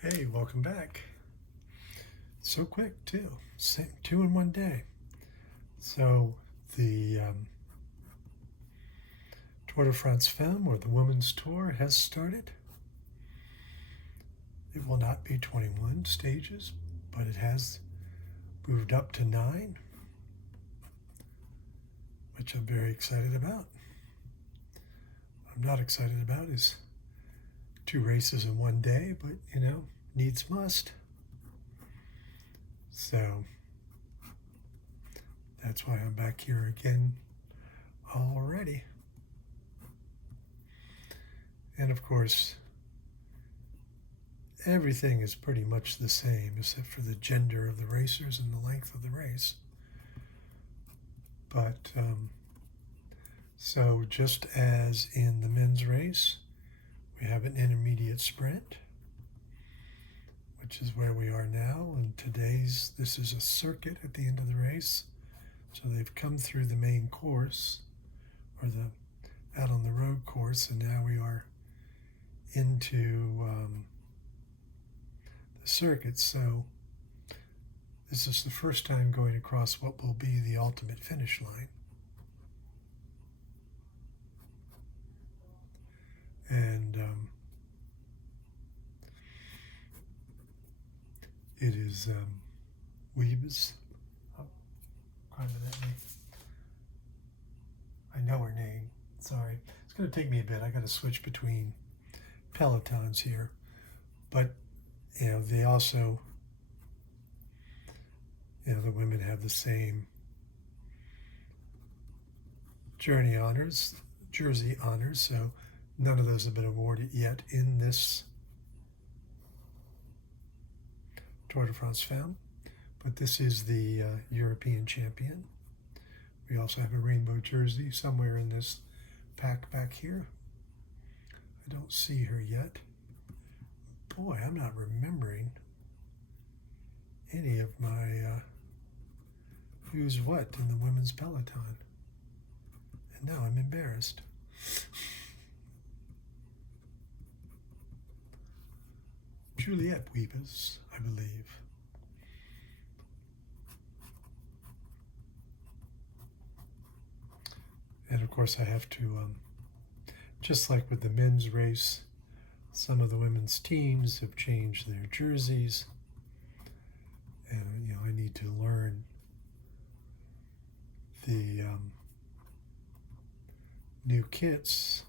Hey, welcome back. So quick, too. Same, two in one day. So, the Tour de France Femmes, or the Women's Tour, has started. It will not be 21 stages, but it has moved up to 9, which I'm very excited about. What I'm not excited about is 2 races in one day, but needs must. So, that's why I'm back here again already. And of course, everything is pretty much the same except for the gender of the racers and the length of the race. But so just as in the men's race, we have an intermediate sprint, which is where we are now. And this is a circuit at the end of the race. So they've come through the main course, or the out on the road course, and now we are into the circuit. So this is the first time going across what will be the ultimate finish line. And it is Weebs. Oh, I know her name. Sorry. It's going to take me a bit. I got to switch between pelotons here. But, they also, the women have the same jersey honors. So none of those have been awarded yet in this Tour de France Femme. But this is the European champion. We also have a rainbow jersey somewhere in this pack back here. I don't see her yet. Boy, I'm not remembering any of my who's what in the women's peloton. And now I'm embarrassed. Juliette Weebers, I believe. And of course I have to, just like with the men's race, some of the women's teams have changed their jerseys. And, I need to learn the new kits.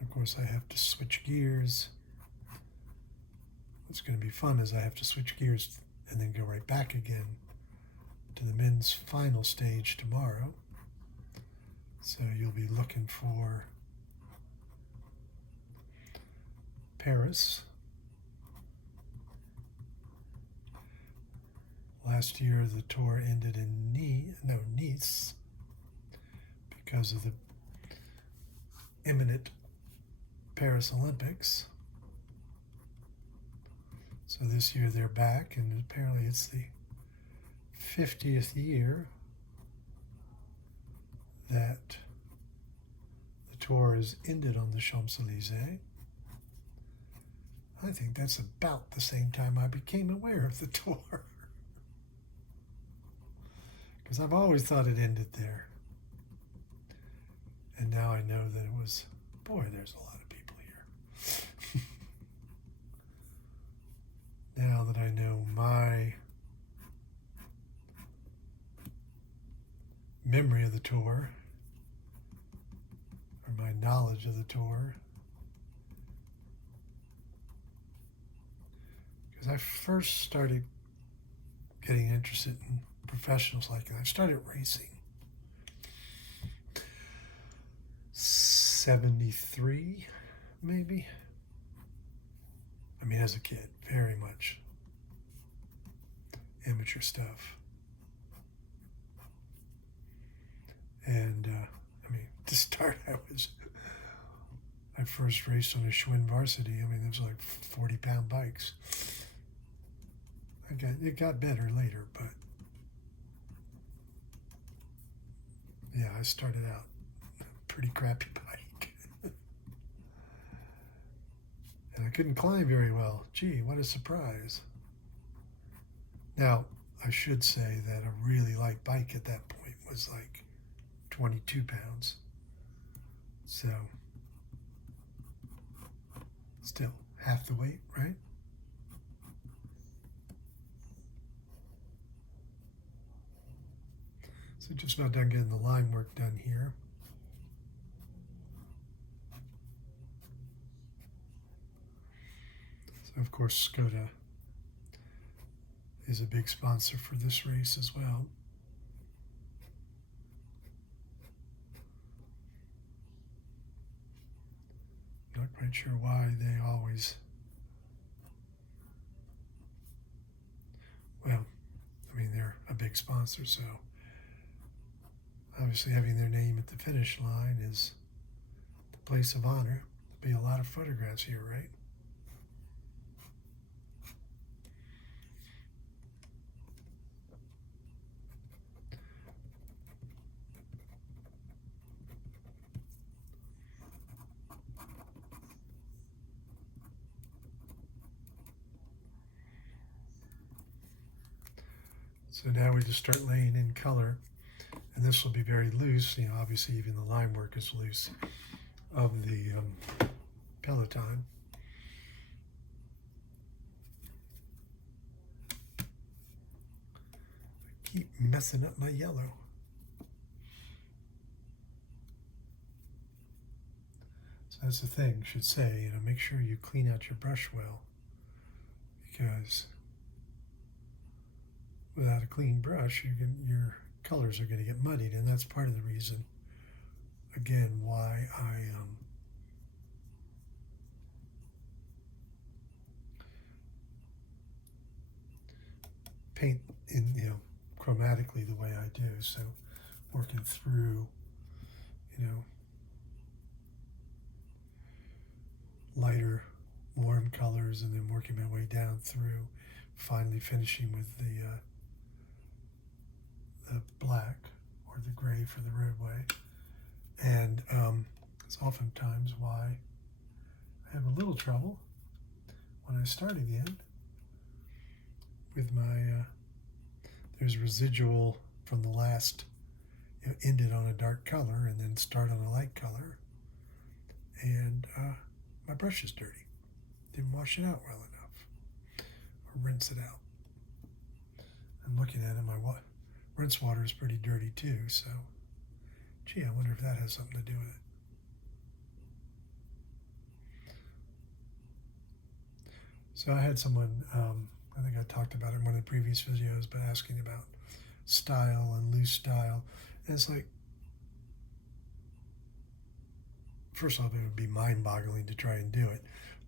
And of course I have to switch gears. What's going to be fun is I have to switch gears and then go right back again to the men's final stage tomorrow. So you'll be looking for Paris. Last year the tour ended in Nice because of the imminent Paris Olympics. So this year they're back, and apparently it's the 50th year that the tour has ended on the Champs-Élysées. I think that's about the same time I became aware of the tour. Because I've always thought it ended there. And now I know that it was, boy, there's a lot of people here. Now that I know my memory of the tour, or my knowledge of the tour, because I first started getting interested in professionals like that. I started racing 73, maybe. I mean, as a kid, very much amateur stuff. And to start, I first raced on a Schwinn Varsity. Those were like 40-pound bikes. It got better later, but yeah, I started out a pretty crappy bike. And I couldn't climb very well. Gee, what a surprise. Now, I should say that a really light bike at that point was like 22 pounds. So, still half the weight, right? So just about done getting the line work done here. So of course Skoda is a big sponsor for this race as well. Not quite sure why they always, well, I mean, they're a big sponsor, so obviously having their name at the finish line is the place of honor. There'll be a lot of photographs here, right? So now we just start laying in color, and this will be very loose. You know, obviously even the line work is loose of the Peloton. I keep messing up my yellow. So that's the thing, I should say, you know, make sure you clean out your brush well, because without a clean brush, your colors are going to get muddied, and that's part of the reason, again, why I paint in, you know, chromatically the way I do. So working through, you know, lighter, warm colors, and then working my way down through, finally finishing with the black or the gray for the roadway. And it's oftentimes why I have a little trouble when I start again with my, there's residual from the last, you know, ended on a dark color and then start on a light color. And my brush is dirty. Didn't wash it out well enough or rinse it out. I'm looking at it, my rinse water is pretty dirty too, so gee, I wonder if that has something to do with it. So I had someone, I think I talked about it in one of the previous videos, but asking about style and loose style. And it's like, first off, it would be mind-boggling to try and do it,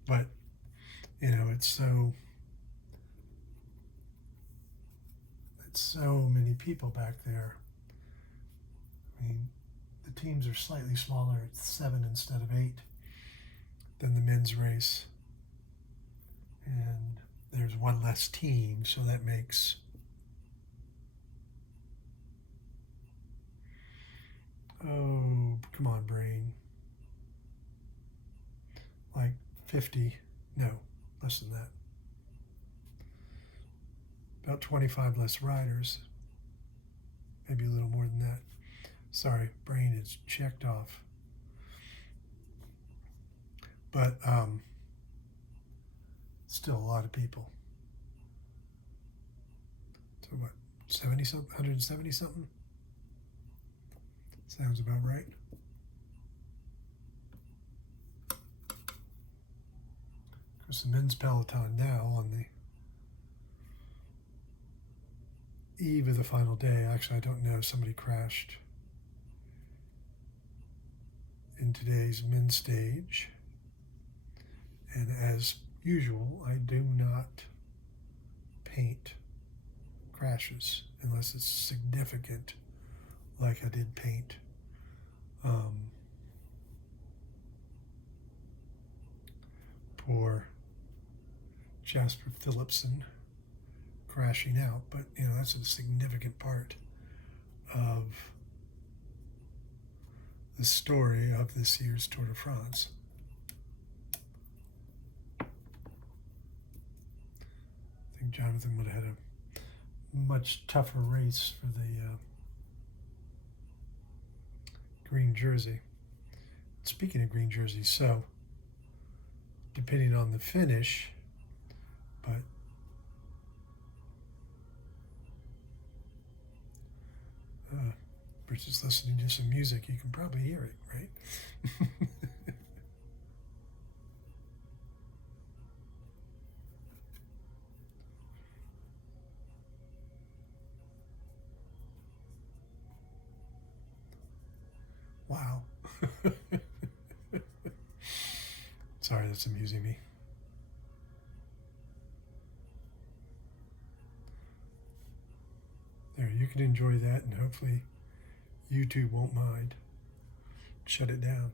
but you know, it's so many people back there. I mean, the teams are slightly smaller at 7 instead of 8 than the men's race, and there's one less team, so that makes oh, come on, brain, like 50, no, less than that, about 25 less riders, maybe a little more than that. Sorry, brain is checked off. But still a lot of people. So what, 70 something, 170 something? Sounds about right. Of course, the men's peloton now, on the eve of the final day, actually I don't know, somebody crashed in today's men's stage, and as usual, I do not paint crashes unless it's significant, like I did paint poor Jasper Philipson crashing out, but you know, that's a significant part of the story of this year's Tour de France. think Jonathan would have had a much tougher race for the green jersey. Speaking of green jerseys, so depending on the finish, but versus listening to some music, you can probably hear it, right? Wow. Sorry, that's amusing me. There, you can enjoy that, and hopefully YouTube won't mind. Shut it down.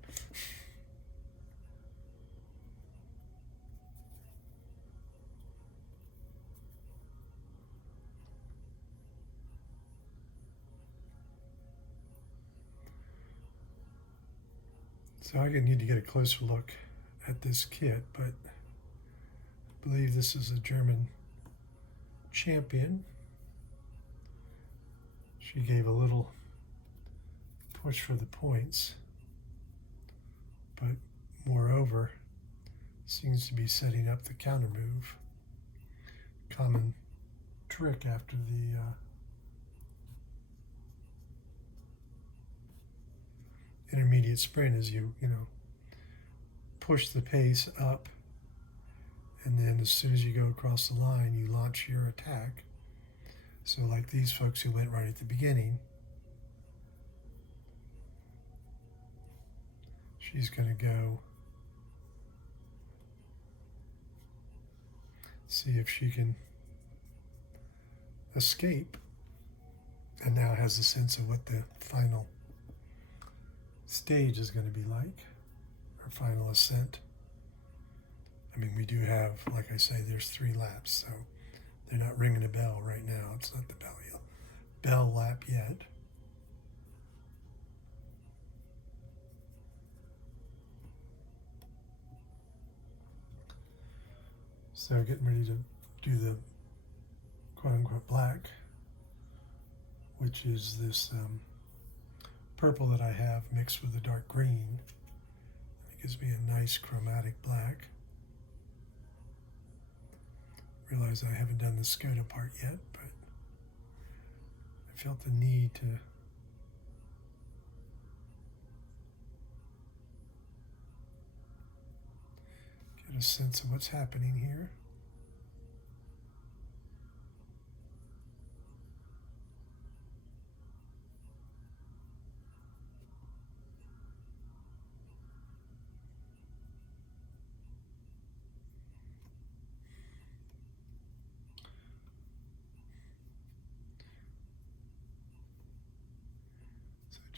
So I need to get a closer look at this kit, but I believe this is a German champion. She gave a little push for the points, but moreover seems to be setting up the counter move. Common trick after the intermediate sprint is you push the pace up, and then as soon as you go across the line, you launch your attack. So like these folks who went right at the beginning, she's going to go see if she can escape, and now has a sense of what the final stage is going to be like, or final ascent. I mean, we do have, like I say, there's 3 laps, so they're not ringing a bell right now. It's not the bell lap yet. So getting ready to do the quote-unquote black, which is this purple that I have mixed with a dark green. It gives me a nice chromatic black. Realize I haven't done the Skoda part yet, but I felt the need to get a sense of what's happening here.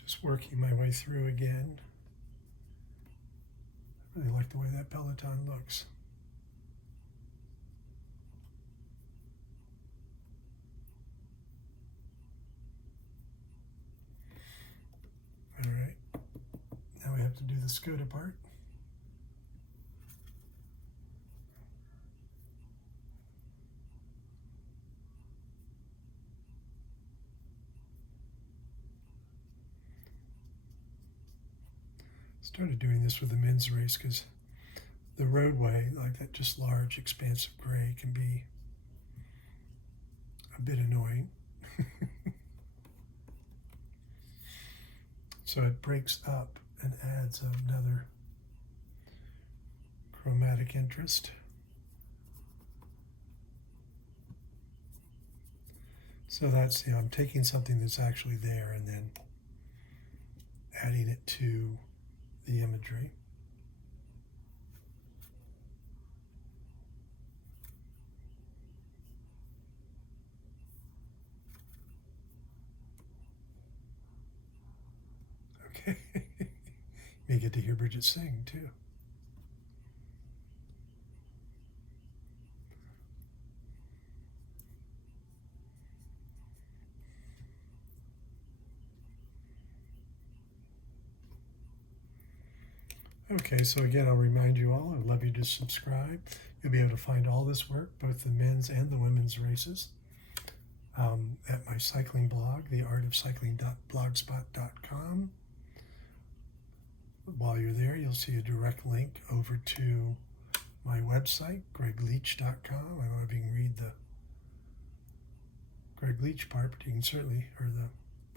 Just working my way through again. I really like the way that peloton looks. All right, now we have to do the Skoda part. Started doing this with the men's race because the roadway, like that just large expanse of gray, can be a bit annoying. So it breaks up and adds another chromatic interest. So that's, I'm taking something that's actually there and then adding it to the imagery. Okay. You may get to hear Bridget sing too. Okay, so again, I'll remind you all, I'd love you to subscribe. You'll be able to find all this work, both the men's and the women's races, at my cycling blog, theartofcycling.blogspot.com. While you're there, you'll see a direct link over to my website, gregleach.com. I don't know if you can read the Greg Leach part, but you can certainly, or the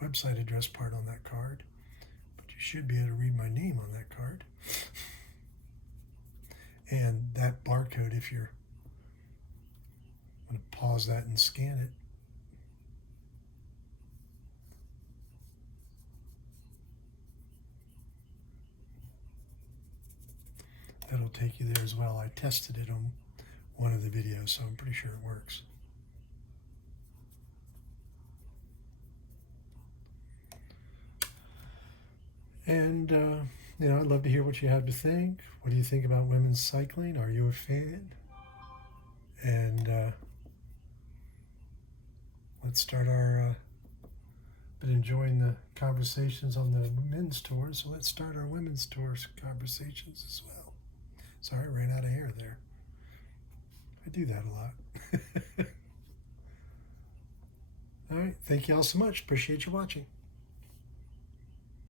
website address part on that card. But you should be able to read my name on that card. And that barcode, if you're going to pause that and scan it, that'll take you there as well. I tested it on one of the videos, so I'm pretty sure it works. And, I'd love to hear what you have to think. What do you think about women's cycling? Are you a fan? And let's start our, been enjoying the conversations on the men's tour, so let's start our women's tour conversations as well. Sorry, I ran out of hair there. I do that a lot. All right, thank you all so much. Appreciate you watching.